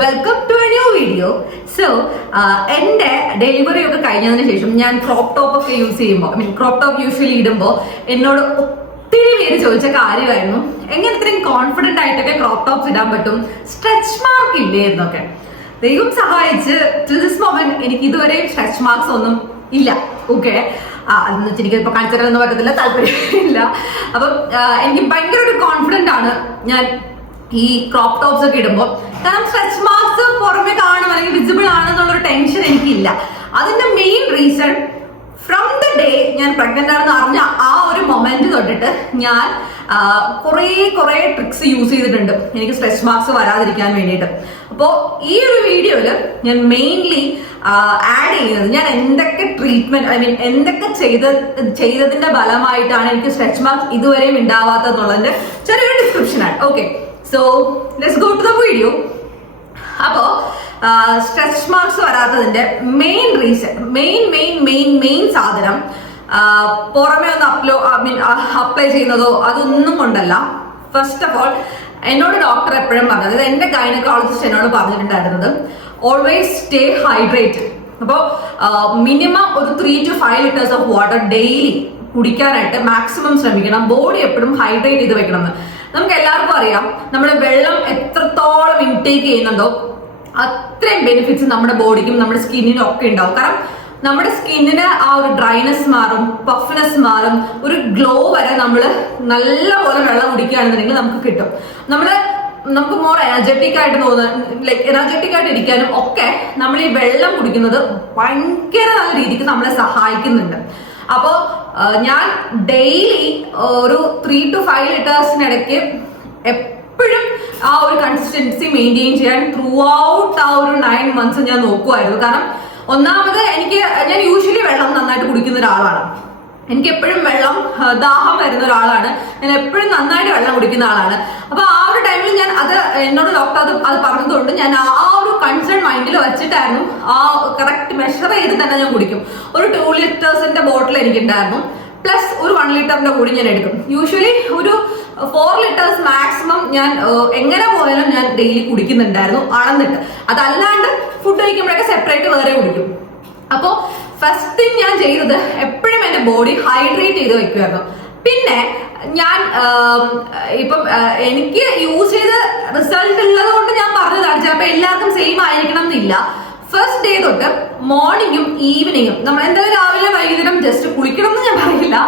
Welcome to a new video. So എന്റെ delivery ഒക്കെ കഴിഞ്ഞതിന് ശേഷം ഞാൻ ക്രോപ്പ് ടോപ്പ് ഒക്കെ യൂസ് ചെയ്യുമ്പോൾ ക്രോപ്പ് ടോപ്പ് യൂഷ്വലി ഇടുമ്പോൾ എന്നോട് ഒത്തിരി പേര് ചോദിച്ച കാര്യമായിരുന്നു, എങ്ങനെ ഇത്രയും കോൺഫിഡന്റ് ആയിട്ടൊക്കെ ക്രോപ്പ് ടോപ്സ് ഇടാൻ പറ്റും, സ്ട്രെച്ച് മാർക്ക് ഇല്ലേ എന്നൊക്കെ. ദൈവം സഹായിച്ച് ടു ദിസ് മൊമെന്റ് എനിക്ക് ഇതുവരെയും സ്ട്രെച്ച് മാർക്സ് ഒന്നും ഇല്ല. ഓക്കെ, അതെന്ന് വെച്ചാൽ എനിക്ക് ഇപ്പൊ കാണിച്ചു തരാനൊന്നും പറ്റത്തില്ല, താല്പര്യമില്ല. അപ്പം എനിക്ക് ഭയങ്കര ഒരു കോൺഫിഡന്റ് ആണ് ഞാൻ ഈ ക്രോപ്പ് ടോപ്സ് ഒക്കെ ഇടുമ്പോൾ. കാരണം സ്ട്രെച്ച് മാർക്സ് പുറമെ കാണും അല്ലെങ്കിൽ വിസിബിൾ ആണെന്നുള്ളൊരു ടെൻഷൻ എനിക്കില്ല. അതിന്റെ main reason from the day ഞാൻ പ്രഗ്നന്റ് ആണെന്ന് അറിഞ്ഞ ആ ഒരു മൊമെന്റ് തൊട്ടിട്ട് ഞാൻ കുറെ ട്രിക്സ് യൂസ് ചെയ്തിട്ടുണ്ട് എനിക്ക് സ്ട്രെച്ച് മാർക്സ് വരാതിരിക്കാൻ വേണ്ടിയിട്ട്. അപ്പോൾ ഈ ഒരു വീഡിയോയിൽ ഞാൻ മെയിൻലി ആഡ് ചെയ്യുന്നത് ഞാൻ എന്തൊക്കെ ട്രീറ്റ്മെന്റ് എന്തൊക്കെ ചെയ്തതിന്റെ ഫലമായിട്ടാണ് എനിക്ക് സ്ട്രെച്ച് മാർക്സ് ഇതുവരെയും ഉണ്ടാവാത്തതെന്നുള്ളതിന്റെ ചെറിയൊരു ഡിസ്ക്രിപ്ഷനാണ്. Okay, so let's go to the video. അപ്പോ സ്ട്രെച്ച് മാർക്സ് വരാത്തതിന്റെ മെയിൻ റീസൺ മെയിൻ സാധനം പുറമെ ഒന്ന് അപ്ലൈ ചെയ്യുന്നതോ അതൊന്നും കൊണ്ടല്ല. ഫസ്റ്റ് ഓഫ് ഓൾ എന്നോട് ഡോക്ടർ എപ്പോഴും പറഞ്ഞത്, എന്റെ ഗൈനക്കോളജിസ്റ്റ് എന്നോട് പറഞ്ഞിട്ടുണ്ടായിരുന്നത്, ഓൾവേസ് സ്റ്റേ ഹൈഡ്രേറ്റഡ്. അപ്പോൾ മിനിമം ഒരു 3 to 5 liters of water daily കുടിക്കാനായിട്ട് മാക്സിമം ശ്രമിക്കണം. ബോഡി എപ്പോഴും ഹൈഡ്രേറ്റ് ചെയ്ത് വെക്കണം എന്ന് നമുക്ക് എല്ലാവർക്കും അറിയാം. നമ്മുടെ വെള്ളം എത്രത്തോളം ഇൻടേക്ക് ചെയ്യുന്നുണ്ടോ അത്രയും ബെനിഫിറ്റ്സ് നമ്മുടെ ബോഡിക്കും നമ്മുടെ സ്കിന്നിനും ഒക്കെ ഉണ്ടാവും. കാരണം നമ്മുടെ സ്കിന്നിന് ആ ഒരു ഡ്രൈനെസ് മാറും, പഫ്നെസ് മാറും, ഒരു ഗ്ലോ വരെ നമ്മൾ നല്ലപോലെ വെള്ളം കുടിക്കുകയാണെന്നുണ്ടെങ്കിൽ നമുക്ക് കിട്ടും. നമുക്ക് മോർ എനർജറ്റിക് ആയിട്ട് എനർജറ്റിക് ആയിട്ട് ഇരിക്കാനും ഒക്കെ നമ്മൾ ഈ വെള്ളം കുടിക്കുന്നത് ഭയങ്കര നല്ല രീതിക്ക് നമ്മളെ സഹായിക്കുന്നുണ്ട്. അപ്പോ ഞാൻ ഡെയിലി ഒരു 3 to 5 ലിറ്റേഴ്സിനിടയ്ക്ക് എപ്പോഴും ആ ഒരു കൺസിസ്റ്റൻസി മെയിൻറ്റെയിൻ ചെയ്യാൻ ത്രൂ ഔട്ട് ആ ഒരു 9 months ഞാൻ നോക്കുമായിരുന്നു. കാരണം ഒന്നാമത് ഞാൻ യൂഷ്വലി വെള്ളം നന്നായിട്ട് കുടിക്കുന്ന ഒരാളാണ്. എനിക്ക് എപ്പോഴും വെള്ളം ദാഹം വരുന്ന ഒരാളാണ്. ഞാൻ എപ്പോഴും നന്നായിട്ട് വെള്ളം കുടിക്കുന്ന ആളാണ്. അപ്പൊ ആ ഒരു ടൈമിൽ ഞാൻ എന്നോട് ഡോക്ടർ അത് പറഞ്ഞതുകൊണ്ട് ഞാൻ ആ ഒരു കൺസേൺ മൈൻഡിൽ വെച്ചിട്ടായിരുന്നു ആ കറക്റ്റ് മെഷർ ചെയ്ത് തന്നെ ഞാൻ കുടിക്കും. ഒരു 2 ലിറ്റേഴ്സിന്റെ ബോട്ടിൽ എനിക്കുണ്ടായിരുന്നു, പ്ലസ് ഒരു 1 ലിറ്ററിന്റെ കൂടി ഞാൻ എടുക്കും. യൂഷ്വലി ഒരു 4 ലിറ്റേഴ്സ് മാക്സിമം ഞാൻ എങ്ങനെ പോയാലും ഞാൻ ഡെയിലി കുടിക്കുന്നുണ്ടായിരുന്നു അളന്നിട്ട്. അതല്ലാണ്ട് ഫുഡ് കഴിക്കുമ്പോഴൊക്കെ സെപ്പറേറ്റ് വേറെ കുടിക്കും. അപ്പോ ഫസ്റ്റ് തിങ് ഞാൻ ചെയ്തത് എപ്പോഴും എന്റെ ബോഡി ഹൈഡ്രേറ്റ് ചെയ്ത് വെക്കുമായിരുന്നു. പിന്നെ ഞാൻ ഇപ്പം എനിക്ക് യൂസ് ചെയ്ത് റിസൾട്ട് ഉള്ളത് കൊണ്ട് ഞാൻ പറഞ്ഞതാണ്, ചിലപ്പോൾ എല്ലാവർക്കും സെയിം ആയിരിക്കണം എന്നില്ല. ഫസ്റ്റ് ഡേ തൊട്ട് മോർണിംഗും ഈവനിങ്ങും നമ്മൾ എന്തായാലും രാവിലെ വൈകുന്നേരം ജസ്റ്റ് കുളിക്കണം എന്ന് ഞാൻ പറയില്ല,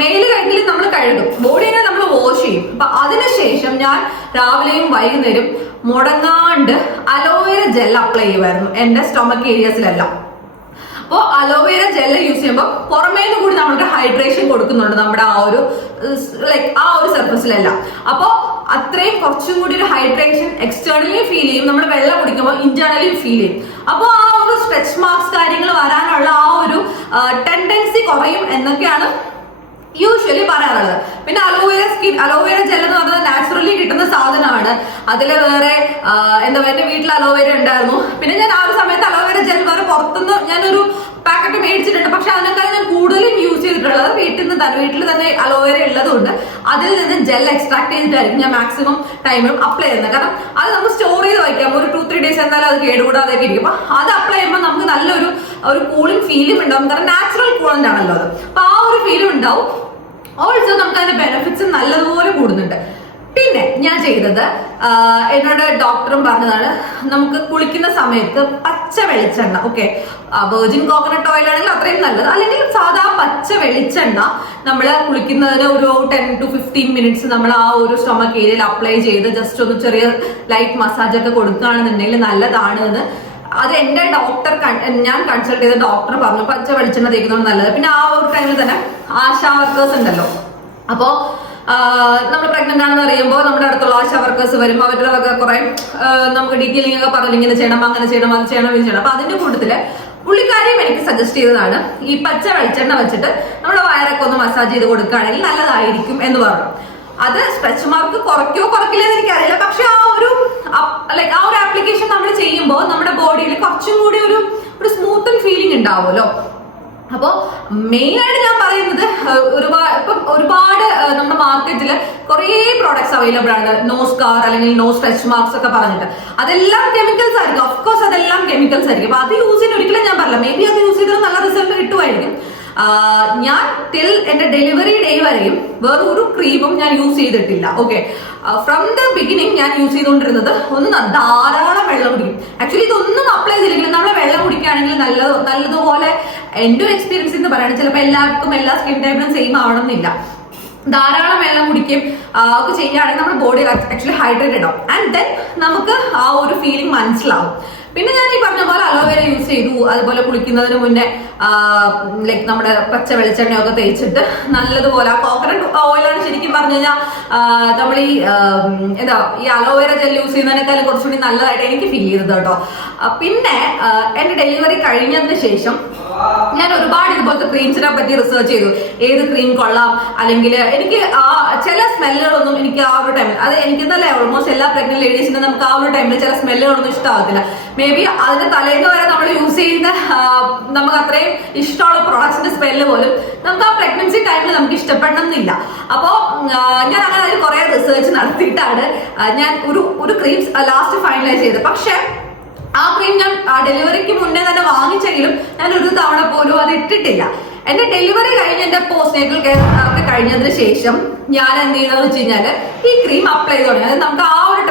മേല് കഴുകിൽ നമ്മൾ കഴുകും, ബോഡിനെ നമ്മൾ വാഷ് ചെയ്യും. അപ്പൊ അതിനുശേഷം ഞാൻ രാവിലെയും വൈകുന്നേരം മുടങ്ങാണ്ട് അലോവേര ജെൽ അപ്ലൈ ചെയ്യുമായിരുന്നു എന്റെ സ്റ്റൊമക്ക് ഏരിയാസിലെല്ലാം. അപ്പോൾ അലോവേര ജെൽ യൂസ് ചെയ്യുമ്പോൾ പുറമേന്ന് കൂടി നമ്മൾക്ക് ഹൈഡ്രേഷൻ കൊടുക്കുന്നുണ്ട് നമ്മുടെ ആ ഒരു സർഫസിലെല്ലാം. അപ്പോൾ അത്രയും കുറച്ചും കൂടി ഒരു ഹൈഡ്രേഷൻ എക്സ്റ്റേണലി ഫീൽ ചെയ്യും, നമ്മൾ വെള്ളം കുടിക്കുമ്പോൾ ഇന്റേണലി ഫീൽ ചെയ്യും. അപ്പോൾ ആ ഒരു സ്ട്രെച്ച് മാർക്സ് കാര്യങ്ങൾ വരാനുള്ള ആ ഒരു ടെൻഡൻസി കുറയും എന്നൊക്കെയാണ് യൂഷ്വലി പറയാറുള്ളത്. പിന്നെ അലോവേര ജെൽ എന്ന് പറഞ്ഞാൽ നാച്ചുറലി കിട്ടുന്ന സാധനമാണ്. അതിൽ വേറെ എന്താ പറയുക, എന്റെ വീട്ടിൽ അലോവേര ഉണ്ടായിരുന്നു. പിന്നെ ഞാൻ ആ ഒരു സമയത്ത് അലോവേര ജെൽ വേറെ പുറത്തുനിന്ന് ഞാനൊരു പാക്കറ്റ് മേടിച്ചിട്ടുണ്ട്. പക്ഷെ അതിനേക്കാളും ഞാൻ കൂടുതലും യൂസ് ചെയ്തിട്ടുള്ളത് വീട്ടിൽ തന്നെ അലോവേര ഉള്ളതുകൊണ്ട് അതിൽ നിന്ന് ജെൽ എക്സ്ട്രാക്ട് ചെയ്തിട്ടായിരിക്കും ഞാൻ മാക്സിമം ടൈമിലും അപ്ലൈ ചെയ്യുന്നത്. കാരണം അത് നമുക്ക് സ്റ്റോർ ചെയ്ത് വയ്ക്കാം, ഒരു 2-3 days എന്തായാലും അത് കേടുകൂടാതെയൊക്കെ ഇരിക്കും. അപ്പൊ അത് അപ്ലൈ ചെയ്യുമ്പോൾ നമുക്ക് നല്ലൊരു കൂളിംഗ് ഫീലും ഉണ്ടാവും. കാരണം നാച്ചുറൽ കൂളന്റ് ആണല്ലോ അത്. അപ്പൊ ആ ഒരു ഫീലും ഉണ്ടാവും. ഓൾസോ നമുക്ക് അതിന്റെ ബെനിഫിറ്റ്സ് നല്ലതുപോലെ കൂടുന്നുണ്ട്. പിന്നെ ഞാൻ ചെയ്തത്, എന്നോട് ഡോക്ടറും പറഞ്ഞതാണ്, നമുക്ക് കുളിക്കുന്ന സമയത്ത് പച്ച വെളിച്ചെണ്ണ, ഓക്കെ, വെർജിൻ കോക്കനട്ട് ഓയിൽ ആണെങ്കിൽ അത്രയും നല്ലത്, അല്ലെങ്കിൽ സാധാ പച്ച വെളിച്ചെണ്ണ നമ്മൾ കുളിക്കുന്നതിന് ഒരു 10 to 15 minutes നമ്മൾ ആ ഒരു സ്റ്റൊമക്ക് ഏരിയയിൽ അപ്ലൈ ചെയ്ത് ജസ്റ്റ് ഒന്ന് ചെറിയ ലൈറ്റ് മസാജ് ഒക്കെ കൊടുക്കുകയാണെന്നുണ്ടെങ്കിൽ നല്ലതാണ് എന്ന് അത് എന്റെ ഞാൻ കൺസൾട്ട് ചെയ്ത ഡോക്ടർ പറഞ്ഞു. പച്ച വെളിച്ചെണ്ണ തേക്കുന്നതാണ് നല്ലത്. പിന്നെ ആ ഒരു ടൈമിൽ തന്നെ ആശാ വർക്കേഴ്സ് ഉണ്ടല്ലോ, അപ്പോ നമ്മൾ പ്രഗ്നന്റ് ആണെന്ന് അറിയുമ്പോൾ നമ്മുടെ അടുത്തുള്ള ആശാ വർക്കേഴ്സ് വരും. അവരുടെ കുറെ നമുക്ക് ഡീറ്റെയിലിംഗ് ഒക്കെ പറഞ്ഞു, ഇങ്ങനെ ചെയ്യണം, അങ്ങനെ ചെയ്യണം, അത് ചെയ്യണം, ഇത് ചെയ്യണം. അപ്പൊ അതിന്റെ കൂട്ടത്തില് പുള്ളിക്കാരിയും എനിക്ക് സജസ്റ്റ് ചെയ്തതാണ് ഈ പച്ച വെളിച്ചെണ്ണ വെച്ചിട്ട് നമ്മുടെ വയറൊക്കെ ഒന്ന് മസാജ് ചെയ്ത് കൊടുക്കുകയാണെങ്കിൽ നല്ലതായിരിക്കും എന്ന് പറഞ്ഞു. അത് സ്ട്രെച്ച് മാർക്ക് കുറയ്ക്കില്ലെന്ന് എനിക്കറിയില്ല. പക്ഷെ ആ ഒരു ആപ്ലിക്കേഷൻ നമ്മൾ ചെയ്യുമ്പോൾ നമ്മുടെ ബോഡിയിൽ കുറച്ചും കൂടി ഒരു സ്മൂത്ത് ഫീലിംഗ് ഉണ്ടാവുമല്ലോ. അപ്പോൾ മെയിൻ ആയിട്ട് ഞാൻ പറയുന്നത് ഒരുപാട് നമ്മുടെ മാർക്കറ്റിൽ കുറേ പ്രോഡക്ട്സ് അവൈലബിൾ ആണ്, നോ സ്കാർ അല്ലെങ്കിൽ നോ സ്ട്രെച്ച് മാർക്സ് ഒക്കെ പറഞ്ഞിട്ട്. അതെല്ലാം കെമിക്കൽസ് ആയിരിക്കും, ഓഫ്കോഴ്സ് അതെല്ലാം കെമിക്കൽസ് ആയിരിക്കും. അപ്പൊ അത് യൂസ് ചെയ്യാൻ ഒരിക്കലും ഞാൻ പറയില്ല. മേ ബി അത് യൂസ് ചെയ്താൽ നല്ല റിസൾട്ട് കിട്ടുമായിരിക്കും. ഞാൻ ടിൽ എന്റെ ഡെലിവറി ഡേ വരെയും വേറെ ഒരു ക്രീമും ഞാൻ യൂസ് ചെയ്തിട്ടില്ല. ഓക്കെ, ഫ്രം ദ ബിഗിനിങ് ഞാൻ യൂസ് ചെയ്തുകൊണ്ടിരുന്നത് ധാരാളം വെള്ളം കുടിക്കും. ആക്ച്വലി ഇതൊന്നും അപ്ലൈ ചെയ്തില്ലെങ്കിൽ നമ്മളെ വെള്ളം കുടിക്കുകയാണെങ്കിൽ നല്ലതുപോലെ എന്റെ എക്സ്പീരിയൻസ് എന്ന് പറയുന്നത് ചിലപ്പോൾ എല്ലാവർക്കും എല്ലാ സ്കിൻ ടൈപ്പിനും സെയിം ആവണമെന്നില്ല. ധാരാളം വെള്ളം കുടിക്കും ഒക്കെ ചെയ്യുകയാണെങ്കിൽ നമ്മുടെ ബോഡി ആക്ച്വലി ഹൈഡ്രേറ്റഡ് ആവും. ആൻഡ് ദെൻ നമുക്ക് ആ ഒരു ഫീലിംഗ് മനസ്സിലാവും. പിന്നെ ഞാൻ ഈ പറഞ്ഞ പോലെ അലോവേര യൂസ് ചെയ്തു. അതുപോലെ കുളിക്കുന്നതിന് മുന്നേ ലൈക്ക് നമ്മുടെ പച്ച വെളിച്ചെണ്ണയൊക്കെ തേച്ചിട്ട് നല്ലതുപോലെ, ആ കോക്കനട്ട് ഓയിലാണ് ശരിക്കും പറഞ്ഞു കഴിഞ്ഞാൽ നമ്മൾ ഈ അലോവേര ജെൽ യൂസ് ചെയ്യുന്നതിനേക്കാളും കുറച്ചുകൂടി നല്ലതായിട്ട് എനിക്ക് ഫീൽ ചെയ്തത് കേട്ടോ. പിന്നെ എന്റെ ഡെലിവറി കഴിഞ്ഞതിന് ശേഷം ഞാൻ ഒരുപാട് ഇതുപോലത്തെ ക്രീംസിനെ പറ്റി റിസർച്ച് ചെയ്തു. ഏത് ക്രീം കൊള്ളാം, അല്ലെങ്കിൽ എനിക്ക് ചില സ്മെല്ലുകളൊന്നും എനിക്ക് ആ ഒരു ടൈമിൽ, അത് എനിക്കെന്നല്ല ഓൾമോസ്റ്റ് എല്ലാ പ്രഗ്നന്റ് ലേഡീസിനും നമുക്ക് ആ ഒരു ടൈമിൽ ചില സ്മെല്ലുകളൊന്നും ഇഷ്ടമാകത്തില്ല. മേ ബി അതിന്റെ തലേന്ന് വരെ നമ്മൾ യൂസ് ചെയ്യുന്ന നമുക്ക് അത്രയും ഇഷ്ടമുള്ള പ്രൊഡക്ട്സിന്റെ സ്മെല്ല് പോലും നമുക്ക് ആ പ്രഗ്നൻസി ടൈമിൽ നമുക്ക് ഇഷ്ടപ്പെടണമെന്നില്ല. അപ്പോ ഞാൻ അങ്ങനെ അതിൽ കുറെ റിസർച്ച് നടത്തിയിട്ടാണ് ഞാൻ ഒരു ക്രീംസ് ലാസ്റ്റ് ഫൈനലൈസ് ചെയ്തത്. പക്ഷെ ആ ക്രീം ഞാൻ ഡെലിവറിക്ക് മുന്നേ തന്നെ വാങ്ങിച്ചെങ്കിലും ഞാൻ ഒരു തവണ പോലും അത് ഇട്ടിട്ടില്ല. എന്റെ ഡെലിവറി കഴിഞ്ഞ് എന്റെ പോസ്റ്റ്നേറ്റൽ കെയർ ഒക്കെ കഴിഞ്ഞതിന് ശേഷം ഞാൻ എന്ത് ചെയ്യണമെന്ന് വെച്ച് കഴിഞ്ഞാല് ഈ ക്രീം അപ്ലൈ ചെയ്ത് തുടങ്ങി. അതായത് നമുക്ക് ആ ഒരു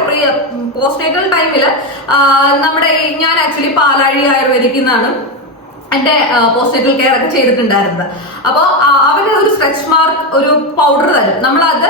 പോസ്റ്റ്നേറ്റൽ ടൈമില് ഞാൻ ആക്ച്വലി പാലാഴി ആയുർവേദിക്കുന്നാണ് എന്റെ പോസ്റ്റ്നേറ്റൽ കെയർ ഒക്കെ ചെയ്തിട്ടുണ്ടായിരുന്നത്. അപ്പോൾ അവര് ഒരു സ്ട്രെച്ച് മാർക്ക് ഒരു പൗഡർ തരും. നമ്മളത്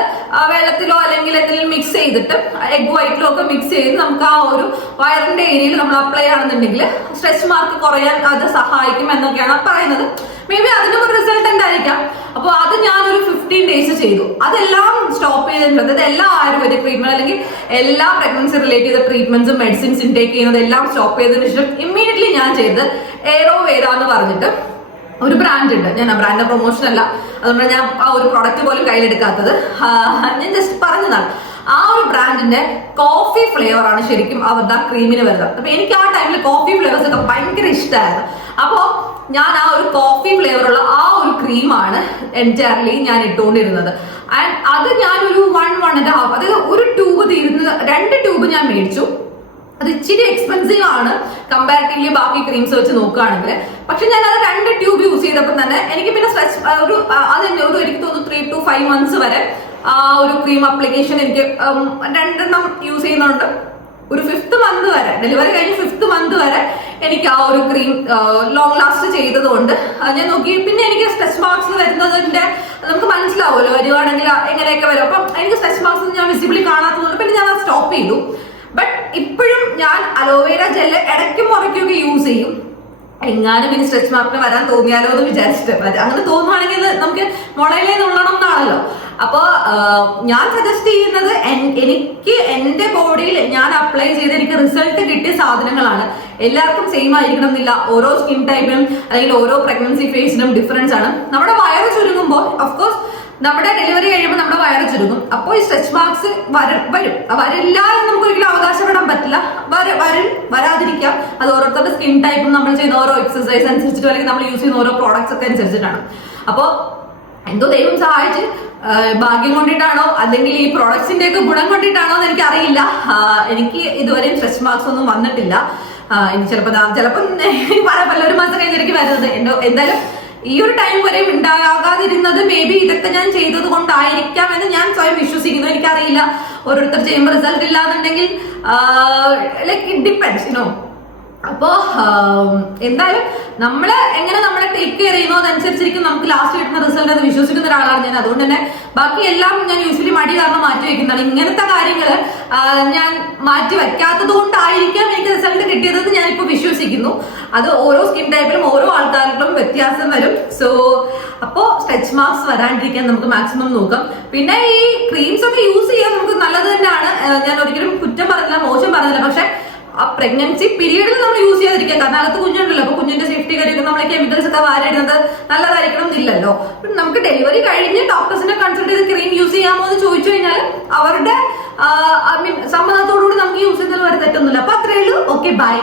വെള്ളത്തിലോ അല്ലെങ്കിൽ എന്തെങ്കിലും മിക്സ് ചെയ്തിട്ട് എഗ് വൈറ്റിലോ ഒക്കെ മിക്സ് ചെയ്ത് നമുക്ക് ആ ഒരു വയറിന്റെ ഏരിയയിൽ നമ്മൾ അപ്ലൈ ആണെന്നുണ്ടെങ്കിൽ സ്ട്രെച്ച് മാർക്ക് കുറയാൻ അത് സഹായിക്കും എന്നൊക്കെയാണ് പറയുന്നത്. മേ ബി അതിനും ഒരു റിസൾട്ട് ഉണ്ടായിരിക്കാം. അപ്പോൾ അത് ഞാനൊരു 15 days ചെയ്തു. അതെല്ലാം സ്റ്റോപ്പ് ചെയ്തിട്ടുണ്ട്. അതായത് എല്ലാ ആയുർവേദിക് ട്രീറ്റ്മെന്റ് അല്ലെങ്കിൽ എല്ലാ പ്രഗ്നൻസി റിലേറ്റ് ചെയ്ത ട്രീറ്റ്മെന്റ്സും മെഡിസിൻസ് ഇൻടേക്ക് ചെയ്യുന്നത് എല്ലാം സ്റ്റോപ്പ് ചെയ്തതിനു ശേഷം ഇമ്മീഡിയറ്റ്ലി ഞാൻ ചെയ്തത് എയറോവേര എന്ന് പറഞ്ഞിട്ട് ഒരു ബ്രാൻഡ് ഉണ്ട്. ഞാൻ ആ ബ്രാൻഡിന്റെ പ്രൊമോഷൻ അല്ല, അതുകൊണ്ട് ഞാൻ ആ ഒരു പ്രൊഡക്റ്റ് പോലും കയ്യിലെടുക്കാത്തത്. ഞാൻ ജസ്റ്റ് പറഞ്ഞതാണ്. ആ ഒരു ബ്രാൻഡിന്റെ കോഫി ഫ്ലേവർ ആണ് ശരിക്കും അവരുടെ ആ ക്രീമിന് വരുന്നത്. അപ്പൊ എനിക്ക് ആ ടൈമിൽ കോഫി ഫ്ലേവേഴ്സ് ഒക്കെ ഭയങ്കര ഇഷ്ടമായിരുന്നു. അപ്പോ ഞാൻ ആ ഒരു കോഫി ഫ്ലേവർ ഉള്ള ആ ഒരു ക്രീമാണ് എൻറ്റയർലി ഞാൻ ഇട്ടുകൊണ്ടിരുന്നത്. ആൻഡ് അത് ഞാനൊരു 1.5, അതായത് ഒരു ട്യൂബ് തീരുന്നത് 2 ട്യൂബ് ഞാൻ മേടിച്ചു. അത് ഇച്ചിരി എക്സ്പെൻസീവ് ആണ് കമ്പാരിറ്റീവ്ലി ബാക്കി ക്രീംസ് വെച്ച് നോക്കുകയാണെങ്കിൽ. പക്ഷെ ഞാൻ അത് 2 ട്യൂബ് യൂസ് ചെയ്തപ്പോൾ തന്നെ എനിക്ക് പിന്നെ എനിക്ക് തോന്നുന്നു 3 to 5 months വരെ ആ ഒരു ക്രീം അപ്ലിക്കേഷൻ എനിക്ക് 2 യൂസ് ചെയ്യുന്നുണ്ട്. ഒരു 5th month വരെ, ഡെലിവറി കഴിഞ്ഞ് 5th month വരെ എനിക്ക് ആ ഒരു ക്രീം ലോങ് ലാസ്റ്റ് ചെയ്തതുകൊണ്ട് ഞാൻ നോക്കി. പിന്നെ എനിക്ക് സ്ട്രെച്ച് മാർക്സ് വരുന്നതിന്റെ നമുക്ക് മനസ്സിലാവുമല്ലോ, വരുവാണെങ്കിൽ എങ്ങനെയൊക്കെ വരും. അപ്പം എനിക്ക് സ്ട്രെച്ച് മാർക്സ് ഞാൻ വിസിബിളി കാണാത്തതുകൊണ്ട് പിന്നെ ഞാൻ അത് സ്റ്റോപ്പ് ചെയ്തു. ബട്ട് ഇപ്പോഴും ഞാൻ അലോവേര ജെല്ല് ഇടയ്ക്കും മുറയ്ക്കൊക്കെ യൂസ് ചെയ്യും. എങ്ങാനും ഇനി സ്ട്രെച്ച് മാർക്കിന് വരാൻ തോന്നിയാലോ എന്ന് വിചാരിച്ചിട്ട്, അങ്ങനെ തോന്നുവാണെങ്കിൽ നമുക്ക് മുളയിലേ നുള്ളണം എന്നാണല്ലോ. അപ്പൊ ഞാൻ സജസ്റ്റ് ചെയ്യുന്നത് എനിക്ക് എന്റെ ബോഡിയിൽ ഞാൻ അപ്ലൈ ചെയ്ത് എനിക്ക് റിസൾട്ട് കിട്ടിയ സാധനങ്ങളാണ്. എല്ലാവർക്കും സെയിം ആയിരിക്കണം എന്നില്ല. ഓരോ സ്കിൻ ടൈപ്പിനും അല്ലെങ്കിൽ ഓരോ പ്രഗ്നൻസി ഫേസിനും ഡിഫറൻസ് ആണ്. നമ്മുടെ വയറ് ചുരുങ്ങുമ്പോൾ ഓഫ്കോഴ്സ് നമ്മുടെ ഡെലിവറി കഴിയുമ്പോൾ നമ്മുടെ വയറ് ചുരുങ്ങും. അപ്പോൾ ഈ സ്ട്രെച്ച് മാർക്സ് വരില്ല എന്ന് നമുക്ക് ഒരിക്കലും അവകാശപ്പെടാൻ പറ്റില്ല. വരാതിരിക്കാം. അത് ഓരോരുത്തരുടെ സ്കിൻ ടൈപ്പും നമ്മൾ ചെയ്യുന്ന ഓരോ എക്സസൈസ് അനുസരിച്ചിട്ടോ അല്ലെങ്കിൽ നമ്മൾ യൂസ് ചെയ്യുന്ന ഓരോ പ്രോഡക്ട്സ് ഒക്കെ അനുസരിച്ചിട്ടാണ്. അപ്പോൾ എന്തോ ദൈവം സഹായിച്ച് ഭാഗ്യം കൊണ്ടിട്ടാണോ അല്ലെങ്കിൽ ഈ പ്രോഡക്ട്സിന്റെ ഒക്കെ ഗുണം കൊണ്ടിട്ടാണോ എന്ന് എനിക്കറിയില്ല. എനിക്ക് ഇതുവരെയും സ്ട്രെച്ച് മാർക്സ് ഒന്നും വന്നിട്ടില്ല. ഇനി ചിലപ്പോൾ പറയാൻ 1 മാസം കഴിഞ്ഞിടയ്ക്ക് വരുന്നത്. എന്തായാലും ഈ ഒരു ടൈം വരെ ഉണ്ടാകാതിരുന്നത് മേ ബി ഇതൊക്കെ ഞാൻ ചെയ്തത് കൊണ്ടായിരിക്കാം എന്ന് ഞാൻ സ്വയം വിശ്വസിക്കുന്നു. എനിക്കറിയില്ല, ഓരോരുത്തർ ചെയ്യുമ്പോൾ റിസൾട്ട് ഇല്ലാന്നുണ്ടെങ്കിൽ ലൈക്ക് ഇറ്റ് ഡിപ്പെൻഡ്സ് യുനോ. അപ്പോ എന്തായാലും നമ്മളെ ടേക്ക് കെയർ ചെയ്യുന്നോ അതനുസരിച്ചിരിക്കും നമുക്ക് ലാസ്റ്റ് കിട്ടുന്ന റിസൾട്ട് എന്ന് വിശ്വസിക്കുന്ന ഒരാളാണ് ഞാൻ. അതുകൊണ്ട് തന്നെ ബാക്കി എല്ലാം ഞാൻ യൂഷ്വലി മടി കാരണം മാറ്റി വെക്കുന്നതാണ്. ഇങ്ങനത്തെ കാര്യങ്ങള് ഞാൻ മാറ്റി വെക്കാത്തത് കൊണ്ടായിരിക്കാം എനിക്ക് റിസൾട്ട് കിട്ടിയതെന്ന് ഞാനിപ്പോ വിശ്വസിക്കുന്നു. അത് ഓരോ സ്കിൻ ടൈപ്പിലും ഓരോ ആൾക്കാർക്കും വ്യത്യാസം വരും. സോ അപ്പോ സ്ട്രെച്ച് മാർക്സ് വരാണ്ടിരിക്കാൻ നമുക്ക് മാക്സിമം നോക്കാം. പിന്നെ ഈ ക്രീംസ് ഒക്കെ യൂസ് ചെയ്യാൻ നമുക്ക് നല്ലത് തന്നെയാണ്. ഞാൻ ഒരിക്കലും കുറ്റം പറഞ്ഞില്ല, മോശം പറഞ്ഞില്ല. പക്ഷെ ആ പ്രഗ്നൻസി പീരീഡിൽ നമ്മൾ യൂസ് ചെയ്യാതിരിക്കുക. കാരണം അകത്ത് കുഞ്ഞുണ്ടല്ലോ. അപ്പൊ കുഞ്ഞിന്റെ സേഫ്റ്റി കാര്യമൊക്കെ നമ്മൾ കെമിക്കൽസ് ഒക്കെ വാരിടുന്നത് നല്ലതായിരിക്കണം എന്നില്ലല്ലോ. നമുക്ക് ഡെലിവറി കഴിഞ്ഞ് ഡോക്ടേഴ്സിനെ കൺസൾട്ട് ചെയ്ത് ക്രീം യൂസ് ചെയ്യാമോ എന്ന് ചോദിച്ചു കഴിഞ്ഞാൽ അവരുടെ സമ്മതത്തോടുകൂടി നമുക്ക് യൂസ് ചെയ്യുന്നതിൽ വരെ തെറ്റൊന്നുമില്ല. അപ്പൊ അത്രയേ ഉള്ളൂ. Okay, by.